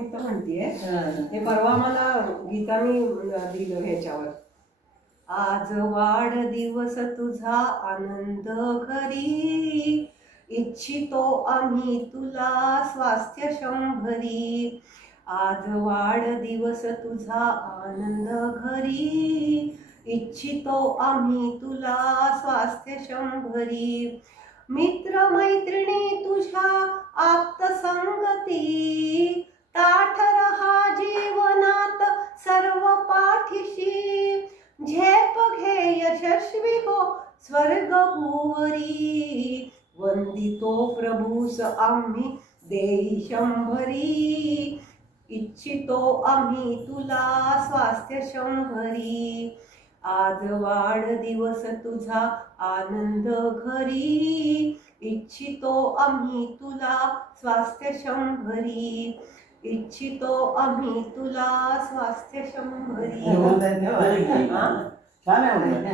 म्हणतीये हे परवा मला गीतानी दिलं ह्याच्यावर। आज वाढदिवस तुझा आनंद घरी, इच्छितो आम्ही तुला स्वास्थ्य शंभरी। आज वाढदिवस तुझा आनंद घरी, इच्छितो आम्ही तुला स्वास्थ्य शंभरी। मित्र मैत्रिणी तुझ्या आप्त संगती, ताठ रहा जीवनात सर्व पाठीशी। झेप घे यशस्वी हो स्वर्ग भुवरी, वंदितो प्रभूस आम्ही देई शंभरी। इच्छितो आम्ही तुला स्वास्थ्य शंभरी। आज वाढदिवस तुझा आनंद घरी, इच्छितो आम्ही तुला स्वास्थ्य शंभरी। इच्छितो आम्ही तुला स्वास्थ्य शंभरी।